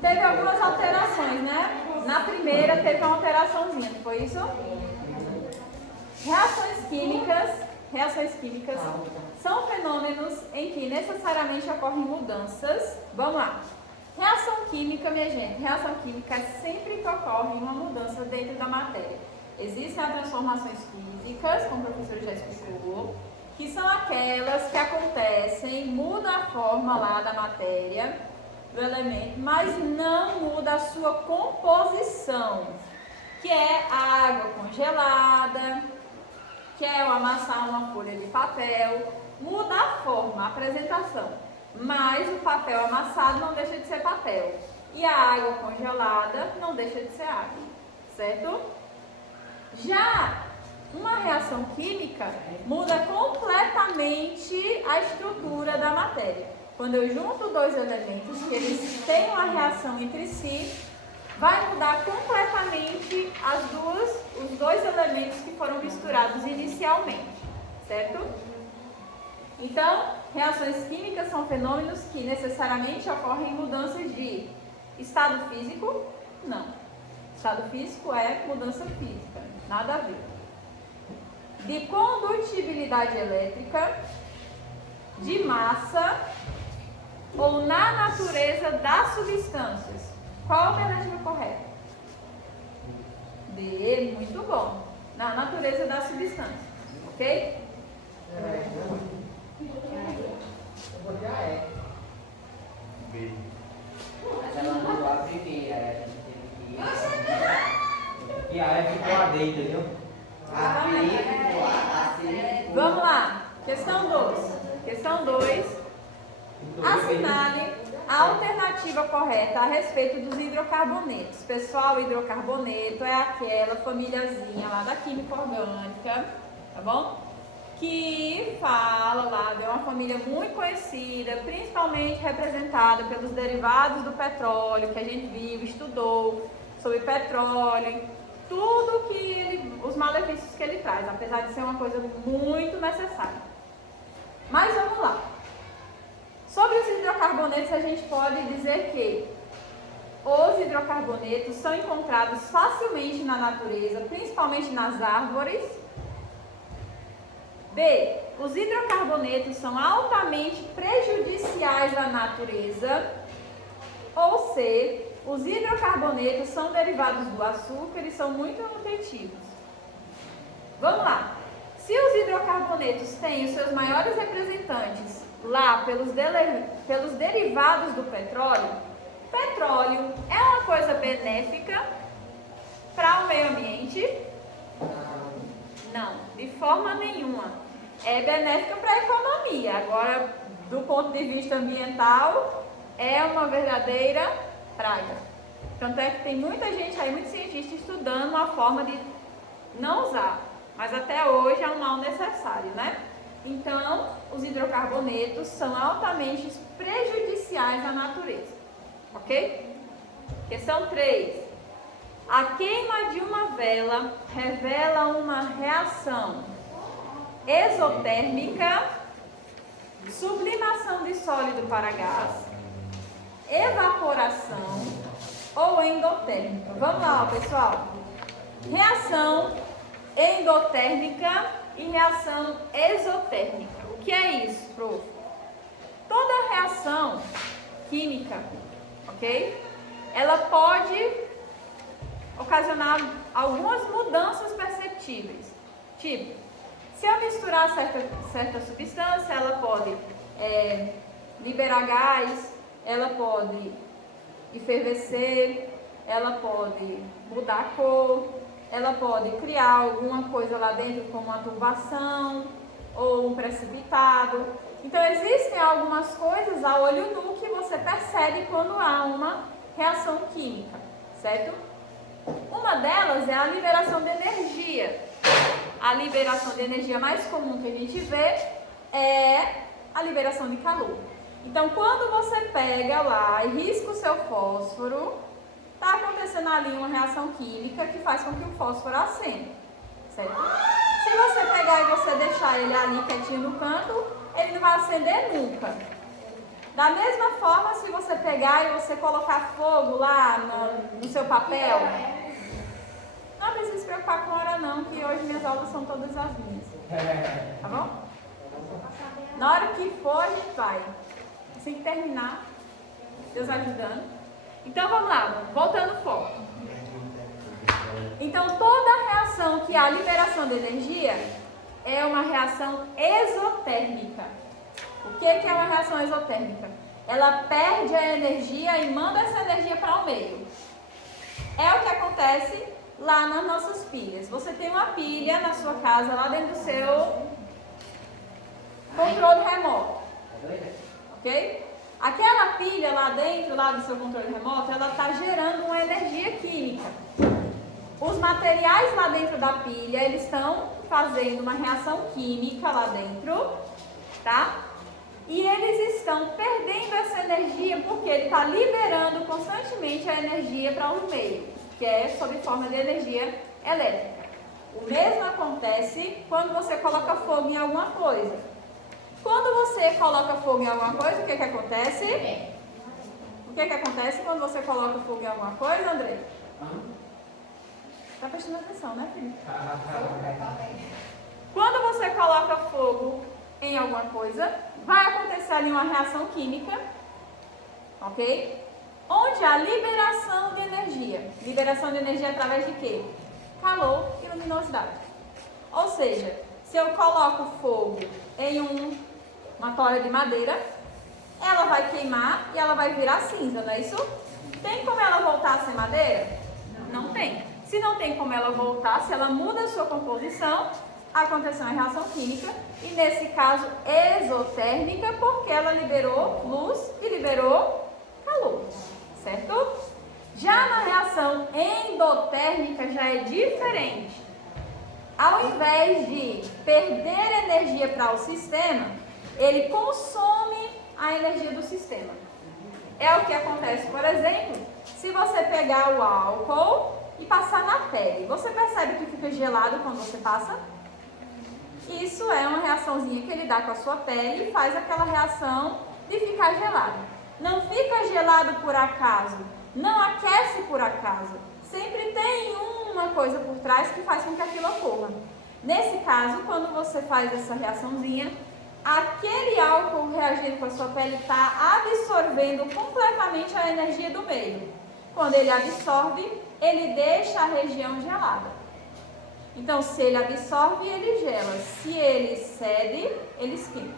Teve algumas alterações, né? Na primeira teve uma alteraçãozinha, não foi isso? Reações químicas são fenômenos em que necessariamente ocorrem mudanças. Vamos lá. Reação química, minha gente, reação química é sempre que ocorre uma mudança dentro da matéria. Existem as transformações físicas, como o professor já explicou, que são aquelas que acontecem, muda a forma lá da matéria, do elemento, mas não muda a sua composição, que é a água congelada, que é o amassar uma folha de papel, muda a forma, a apresentação, mas o papel amassado não deixa de ser papel, e a água congelada não deixa de ser água, certo? Já uma reação química muda completamente a estrutura da matéria. Quando eu junto dois elementos, que eles têm uma reação entre si, vai mudar completamente os dois elementos que foram misturados inicialmente, certo? Então, reações químicas são fenômenos que necessariamente ocorrem em mudanças de estado físico? Não. Estado físico é mudança física, nada a ver. De condutibilidade elétrica, de massa ou na natureza das substâncias. Qual a alternativa correta? D, muito bom. Na natureza das substâncias, ok? Eu vou ter a E. B. Mas ela mandou a primeira, a gente teve que ir. E a E ficou a D, entendeu? A B ficou a C. Vamos lá. Questão 2. Questão 2. Assinale a alternativa correta a respeito dos hidrocarbonetos. Pessoal, hidrocarboneto é aquela famíliazinha lá da química orgânica, tá bom? Que fala lá de uma família muito conhecida, principalmente representada pelos derivados do petróleo, que a gente viu, estudou sobre petróleo, tudo que os malefícios que ele traz, apesar de ser uma coisa muito necessária. Mas vamos lá. Sobre os hidrocarbonetos, a gente pode dizer que os hidrocarbonetos são encontrados facilmente na natureza, principalmente nas árvores. B. Os hidrocarbonetos são altamente prejudiciais à natureza. Ou C. Os hidrocarbonetos são derivados do açúcar e são muito nutritivos. Vamos lá. Se os hidrocarbonetos têm os seus maiores representantes lá pelos derivados do petróleo, petróleo é uma coisa benéfica para o meio ambiente? Não, de forma nenhuma. É benéfica para a economia. Agora, do ponto de vista ambiental, é uma verdadeira praga. Tanto é que tem muita gente aí, muitos cientistas estudando uma forma de não usar. Mas até hoje é um mal necessário, né? Então, os hidrocarbonetos são altamente prejudiciais à natureza. Ok? Questão 3. A queima de uma vela revela uma reação exotérmica, sublimação de sólido para gás, evaporação ou endotérmica. Vamos lá, pessoal. Reação endotérmica e reação exotérmica. O que é isso, prof? Toda reação química, ok? Ela pode ocasionar algumas mudanças perceptíveis. Tipo, se eu misturar certa substância, ela pode liberar gás, ela pode efervescer, ela pode mudar a cor, ela pode criar alguma coisa lá dentro, como uma turbação ou um precipitado. Então, existem algumas coisas a olho nu que você percebe quando há uma reação química, certo? Uma delas é a liberação de energia. A liberação de energia mais comum que a gente vê é a liberação de calor. Então, quando você pega lá e risca o seu fósforo, está acontecendo ali uma reação química que faz com que o fósforo acenda, certo? Se você pegar e você deixar ele ali quietinho no canto, ele não vai acender nunca. Da mesma forma, se você pegar e você colocar fogo lá no seu papel, não precisa se preocupar com hora não, que hoje minhas aulas são todas as minhas. Tá bom? Na hora que for, a gente vai. Assim que terminar, Deus ajudando. Então vamos lá, voltando ao foco. Então toda reação que há liberação de energia é uma reação exotérmica. O que é uma reação exotérmica? Ela perde a energia e manda essa energia para o meio. É o que acontece lá nas nossas pilhas. Você tem uma pilha na sua casa, lá dentro do seu controle remoto. Ok? Aquela pilha lá dentro, lá do seu controle remoto, ela está gerando uma energia química. Os materiais lá dentro da pilha, eles estão fazendo uma reação química lá dentro, tá? E eles estão perdendo essa energia porque ele está liberando constantemente a energia para o meio, que é sob forma de energia elétrica. O mesmo acontece quando você coloca fogo em alguma coisa. Quando você coloca fogo em alguma coisa, o que acontece? O que acontece quando você coloca fogo em alguma coisa, André? Tá prestando atenção, né, filho? Quando você coloca fogo em alguma coisa, vai acontecer ali uma reação química, ok? Onde há liberação de energia. Liberação de energia através de quê? Calor e luminosidade. Ou seja, se eu coloco fogo em uma tora de madeira, ela vai queimar e ela vai virar cinza, não é isso? Tem como ela voltar a ser madeira? Não tem. Se não tem como ela voltar, se ela muda a sua composição, aconteceu uma reação química, e nesse caso exotérmica, porque ela liberou luz e liberou calor, certo? Já na reação endotérmica já é diferente. Ao invés de perder energia para o sistema, ele consome a energia do sistema. É o que acontece, por exemplo, se você pegar o álcool e passar na pele. Você percebe que fica gelado quando você passa? Isso é uma reaçãozinha que ele dá com a sua pele e faz aquela reação de ficar gelado. Não fica gelado por acaso, não aquece por acaso. Sempre tem uma coisa por trás que faz com que aquilo ocorra. Nesse caso, quando você faz essa reaçãozinha, aquele álcool reagindo com a sua pele está absorvendo completamente a energia do meio. Quando ele absorve, ele deixa a região gelada. Então, se ele absorve, ele gela. Se ele cede, ele esquenta.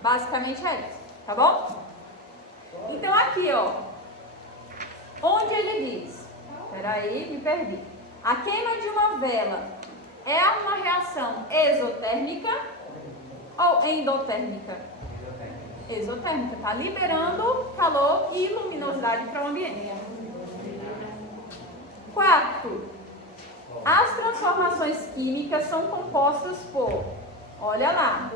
Basicamente é isso, tá bom? Então, aqui, ó, onde ele diz, peraí, me perdi. A queima de uma vela é uma reação exotérmica ou endotérmica? Exotérmica, tá liberando calor e luminosidade para o ambiente. Quarto, as transformações químicas são compostas por, olha lá,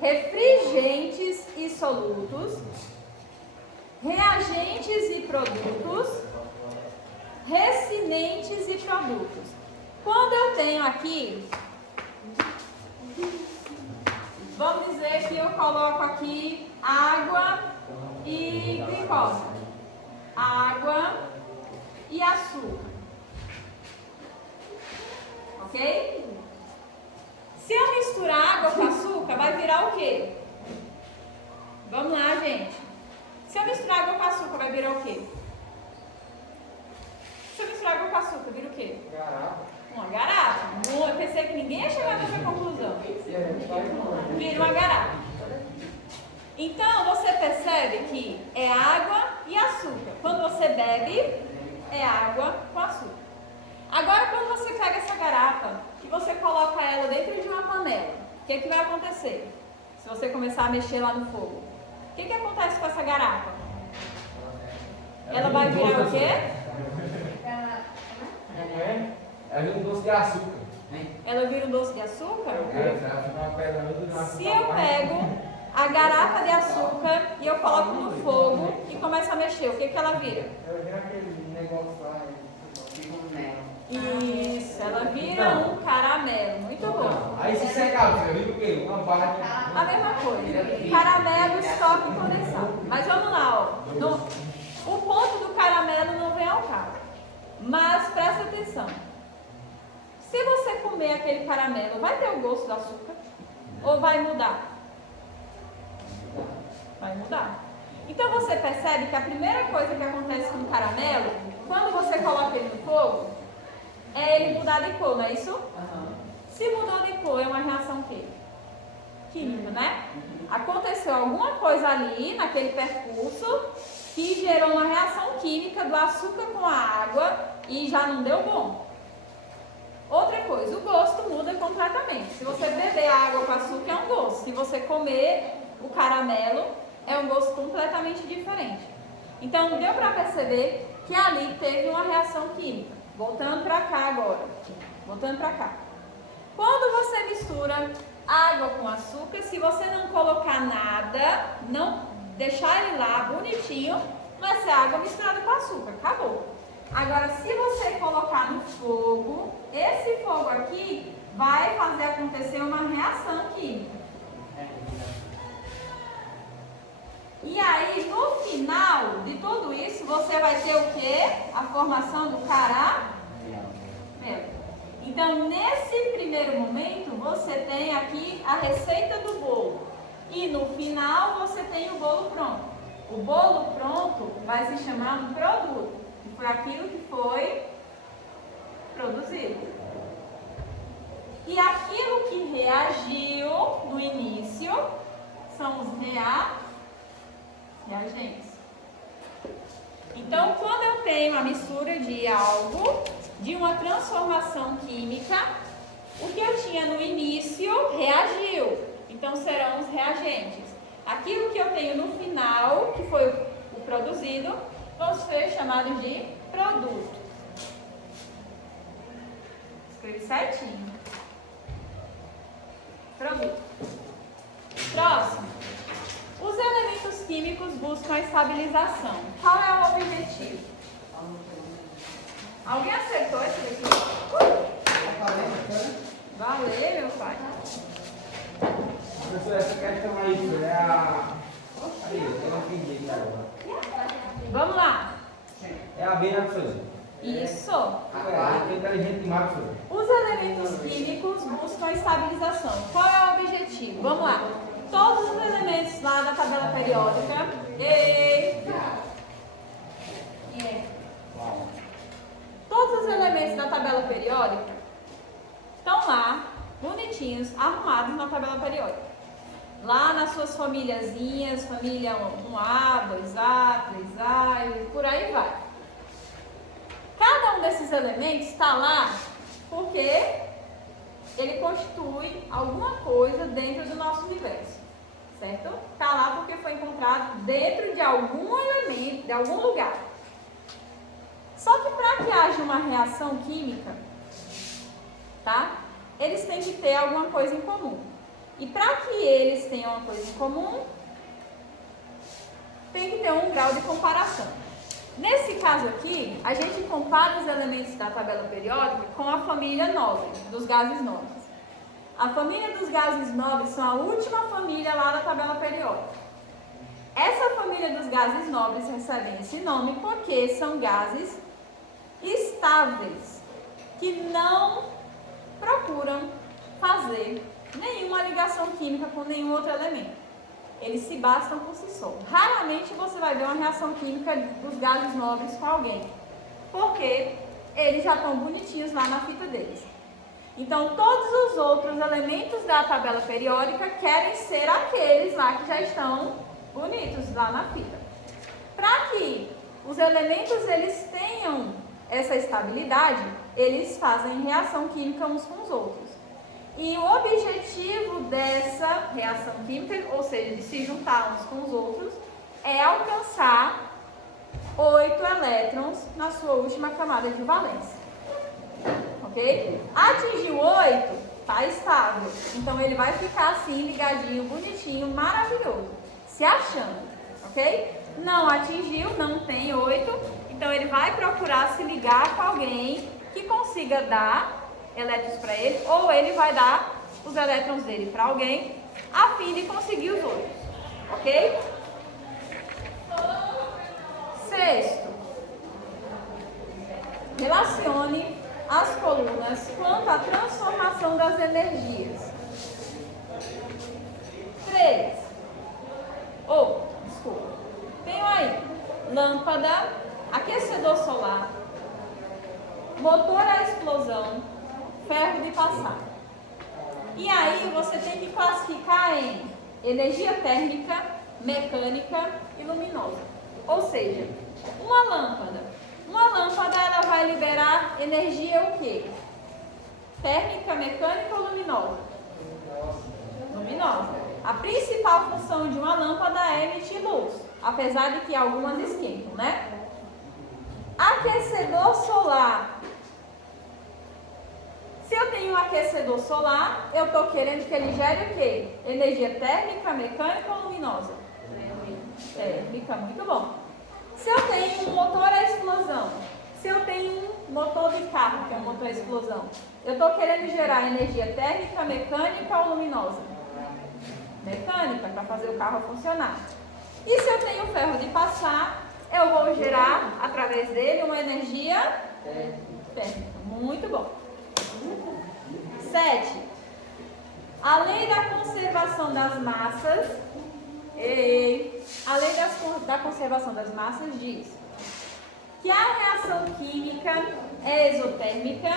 refrigerentes e solutos, reagentes e produtos, recinentes e produtos. Quando eu tenho aqui, vamos dizer que eu coloco aqui água e glicose, água e açúcar, ok? Se eu misturar água com açúcar, vai virar o quê? Vamos lá, gente. Se eu misturar água com açúcar, vai virar o quê? Se eu misturar água com açúcar, vira o quê? Uma garrafa. Eu pensei que ninguém ia chegar nessa conclusão. Vira uma garrafa. Então, você percebe que é água e açúcar. Quando você bebe, é água com açúcar. Agora, quando você pega essa garrafa e você coloca ela dentro de uma panela, o que vai acontecer? Se você começar a mexer lá no fogo, o que acontece com essa garrafa? Ela vai virar o quê? Ela vira um doce de açúcar. Ela vira um doce de açúcar? Se eu Eu pego a garrafa de açúcar e eu coloco no fogo e começo a mexer, o que ela vira? aquele negócio lá. Isso, ela vira um caramelo. Muito bom. Aí se secar, você vira o quê? Uma barra de... A mesma coisa. Caramelo, estoque e condensado. Mas vamos lá, ó. O ponto do caramelo não vem ao caso. Mas presta atenção. Se você comer aquele caramelo, vai ter o gosto do açúcar? Ou vai mudar? Vai mudar. Então você percebe que a primeira coisa que acontece com o caramelo, quando você coloca ele no fogo, é ele mudar de cor, não é isso? Se mudou de cor, é uma reação o quê? Química, né? Aconteceu alguma coisa ali, naquele percurso, que gerou uma reação química do açúcar com a água e já não deu bom. Outra coisa, o gosto muda completamente. Se você beber água com açúcar, é um gosto. Se você comer o caramelo, é um gosto completamente diferente. Então, deu para perceber que ali teve uma reação química. Voltando para cá agora. Voltando para cá. Quando você mistura água com açúcar, se você não colocar nada, não deixar ele lá bonitinho, vai ser água misturada com açúcar. Acabou. Agora, se você colocar no fogo, esse fogo aqui vai fazer acontecer uma reação química. E aí, no final de tudo isso, você vai ter o quê? A formação do caramelo. Então, nesse primeiro momento, você tem aqui a receita do bolo. E no final, você tem o bolo pronto. O bolo pronto vai se chamar um produto. Que foi aquilo que foi produzido. E aquilo que reagiu no início são os reagentes. Então, quando eu tenho a mistura de algo, de uma transformação química, o que eu tinha no início reagiu. Então, serão os reagentes. Aquilo que eu tenho no final, que foi o produzido, vão ser chamados de produto. Escrevi certinho. Produto. Próximo. Os elementos químicos buscam a estabilização. Qual é o objetivo? Alguém acertou esse daqui? Valeu, meu pai. Professor, essa questão aí, é a... Aí, eu não entendi agora. Vamos lá. É a B, né, professor? Isso. É inteligente demais, professor. Os elementos químicos buscam a estabilização. Qual é o objetivo? Vamos lá. Todos os elementos lá da tabela periódica. Todos os elementos da tabela periódica estão lá, bonitinhos, arrumados na tabela periódica. Lá nas suas famíliazinhas, família 1A, 2A, 3A e por aí vai. Cada um desses elementos está lá porque ele constitui alguma coisa dentro do nosso universo, certo? Está lá porque foi encontrado dentro de algum elemento, de algum lugar. Só que para que haja uma reação química, tá? Eles têm que ter alguma coisa em comum. E para que eles tenham uma coisa em comum, tem que ter um grau de comparação. Nesse caso aqui, a gente compara os elementos da tabela periódica com a família nobre, dos gases nobres. A família dos gases nobres são a última família lá da tabela periódica. Essa família dos gases nobres recebem esse nome porque são gases estáveis, que não procuram fazer nenhuma ligação química com nenhum outro elemento. Eles se bastam por si só. Raramente você vai ver uma reação química dos gases nobres com alguém, porque eles já estão bonitinhos lá na fita deles. Então, todos os outros elementos da tabela periódica querem ser aqueles lá que já estão bonitos lá na fita. Para que os elementos eles tenham essa estabilidade, eles fazem reação química uns com os outros. E o objetivo dessa reação química, ou seja, de se juntar uns com os outros, é alcançar 8 elétrons na sua última camada de valência. Ok? Atingiu 8, está estável. Então ele vai ficar assim, ligadinho, bonitinho, maravilhoso, se achando. Ok? Não atingiu, não tem 8, então ele vai procurar se ligar com alguém que consiga dar elétrons para ele, ou ele vai dar os elétrons dele para alguém, a fim de conseguir os outros. Ok? Relacione as colunas quanto à transformação das energias. 3. Tenho aí lâmpada, aquecedor solar, motor à explosão, ferro de passar. E aí você tem que classificar em energia térmica, mecânica e luminosa. Ou seja, uma lâmpada ela vai liberar energia o quê? Térmica, mecânica ou luminosa? Luminosa. A principal função de uma lâmpada é emitir luz, apesar de que algumas esquentam, né? Aquecedor solar. Se eu tenho um aquecedor solar, eu estou querendo que ele gere o quê? Energia térmica, mecânica ou luminosa? Térmica, muito bom. Se eu tenho um motor à explosão, se eu tenho um motor de carro, que é um motor à explosão, eu estou querendo gerar energia térmica, mecânica ou luminosa? Mecânica, para fazer o carro funcionar. E se eu tenho ferro de passar, eu vou gerar, através dele, uma energia térmica. Muito bom. 7. A lei da conservação das massas, a lei da conservação das massas diz que a reação química é exotérmica,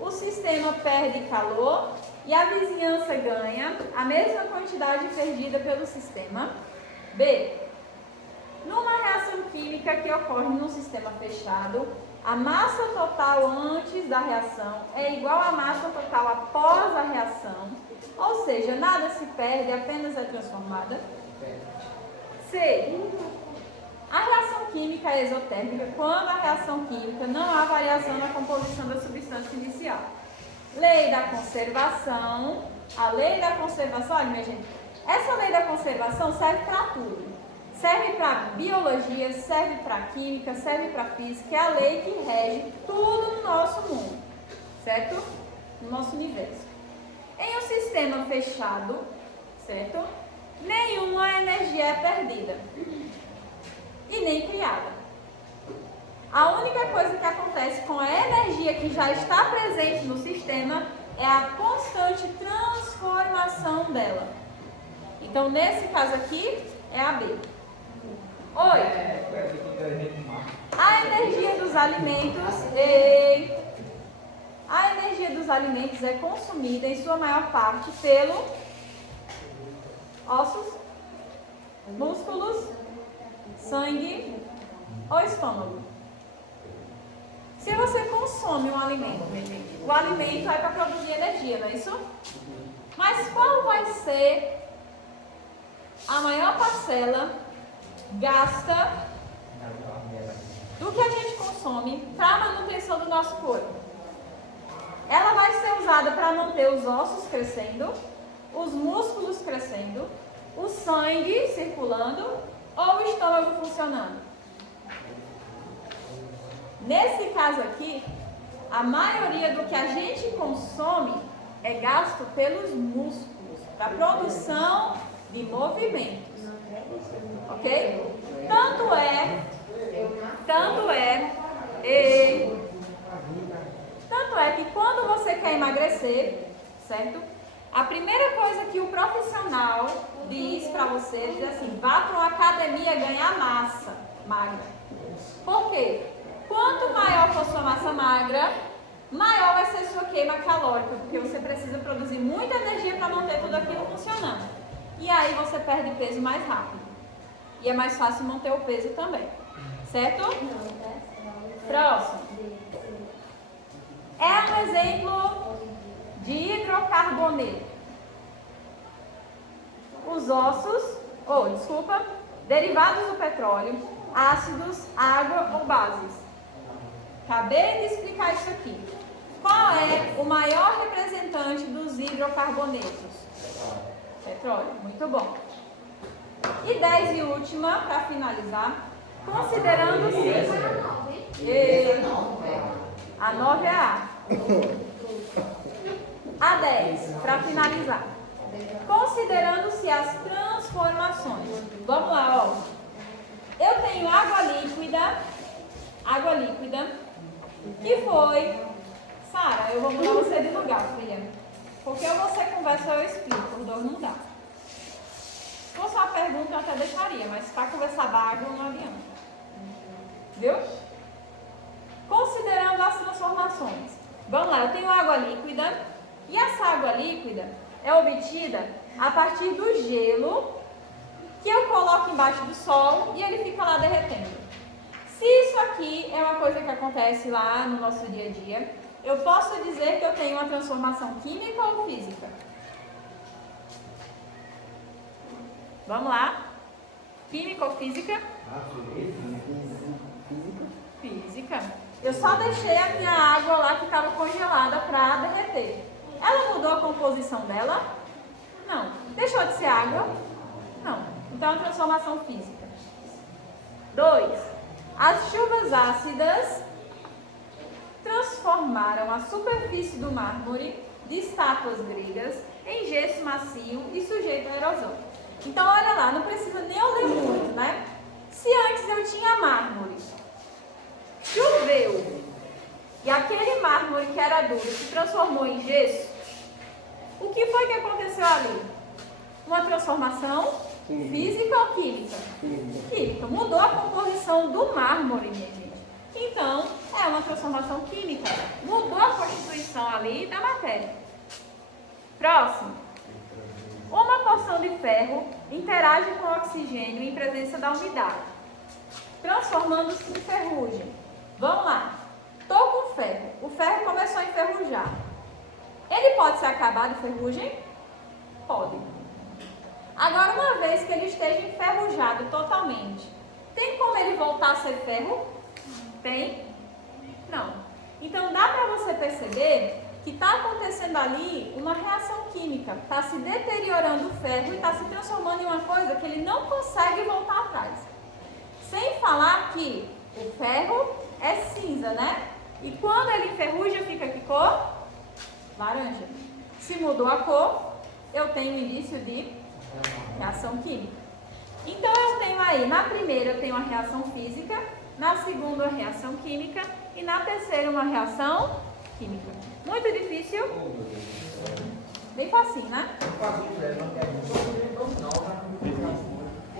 o sistema perde calor e a vizinhança ganha a mesma quantidade perdida pelo sistema. B. Numa reação química que ocorre num sistema fechado, a massa total antes da reação é igual à massa total após a reação, ou seja, nada se perde, apenas é transformada. C. A reação química é exotérmica quando a reação química não há variação na composição da substância inicial. Lei da conservação. A lei da conservação, olha minha gente, essa lei da conservação serve para tudo. Serve para biologia, serve para química, serve para física. É a lei que rege tudo no nosso mundo, certo? No nosso universo. Em um sistema fechado, certo? Nenhuma energia é perdida e nem criada. A única coisa que acontece com a energia que já está presente no sistema é a constante transformação dela. Então, nesse caso aqui, é a B. 8. A energia dos alimentos é consumida em sua maior parte pelo ossos, músculos, sangue ou estômago. Se você consome um alimento, o alimento é para produzir energia, não é isso? Mas qual vai ser a maior parcela gasta do que a gente consome para a manutenção do nosso corpo? Ela vai ser usada para manter os ossos crescendo, os músculos crescendo, o sangue circulando ou o estômago funcionando. Nesse caso aqui, a maioria do que a gente consome é gasto pelos músculos, para produção de movimentos. Ok? Tanto é que quando você quer emagrecer, certo? A primeira coisa que o profissional diz para você é dizer assim: vá para uma academia ganhar massa magra. Por quê? Quanto maior for sua massa magra, maior vai ser sua queima calórica, porque você precisa produzir muita energia para manter tudo aquilo funcionando. E aí você perde peso mais rápido. E é mais fácil manter o peso também. Certo? Próximo. É um exemplo de hidrocarboneto. Os ossos, derivados do petróleo, ácidos, água ou bases. Acabei de explicar isso aqui. Qual é o maior representante dos hidrocarbonetos? Petróleo. Muito bom. E 10 e última, para finalizar, considerando-se... A 9 é a A 10, para finalizar. Considerando-se as transformações. Vamos lá, ó. Eu tenho água líquida, Que foi? Sara, eu vou mudar você de lugar, filha. Porque ou você conversa ou eu explico. Os dois não dá. Se fosse uma pergunta, eu até deixaria, mas para conversar bago não adianta. Viu? Considerando as transformações. Vamos lá, eu tenho água líquida. E essa água líquida é obtida a partir do gelo que eu coloco embaixo do sol e ele fica lá derretendo. Se isso aqui é uma coisa que acontece lá no nosso dia a dia, eu posso dizer que eu tenho uma transformação química ou física? Vamos lá. Química ou física? Física. Eu só deixei a minha água lá que estava congelada para derreter. Ela mudou a composição dela? Não. Deixou de ser água? Não. Então é uma transformação física. 2. As chuvas ácidas transformaram a superfície do mármore de estátuas gregas em gesso macio e sujeito à erosão. Então, olha lá, não precisa nem eu ler muito, né? Se antes eu tinha mármore, choveu, e aquele mármore que era duro se transformou em gesso, o que foi que aconteceu ali? Uma transformação física ou química? Química. Mudou a composição do mármore, minha gente. Então, é uma transformação química. Mudou a constituição ali da matéria. Próximo. Uma porção de ferro interage com o oxigênio em presença da umidade, transformando-se em ferrugem. Vamos lá. Estou com ferro. O ferro começou a enferrujar. Ele pode ser acabado de ferrugem? Pode. Agora, uma vez que ele esteja enferrujado totalmente, tem como ele voltar a ser ferro? Tem? Não. Então, dá para você perceber que está acontecendo ali uma reação química. Está se deteriorando o ferro e está se transformando em uma coisa que ele não consegue voltar atrás. Sem falar que o ferro é cinza, né? E quando ele enferruja, fica que cor? Laranja. Se mudou a cor, eu tenho indício de reação química. Então, eu tenho aí, na primeira eu tenho uma reação física, na segunda uma reação química e na terceira uma reação química. Muito difícil? Bem facinho, né? Não,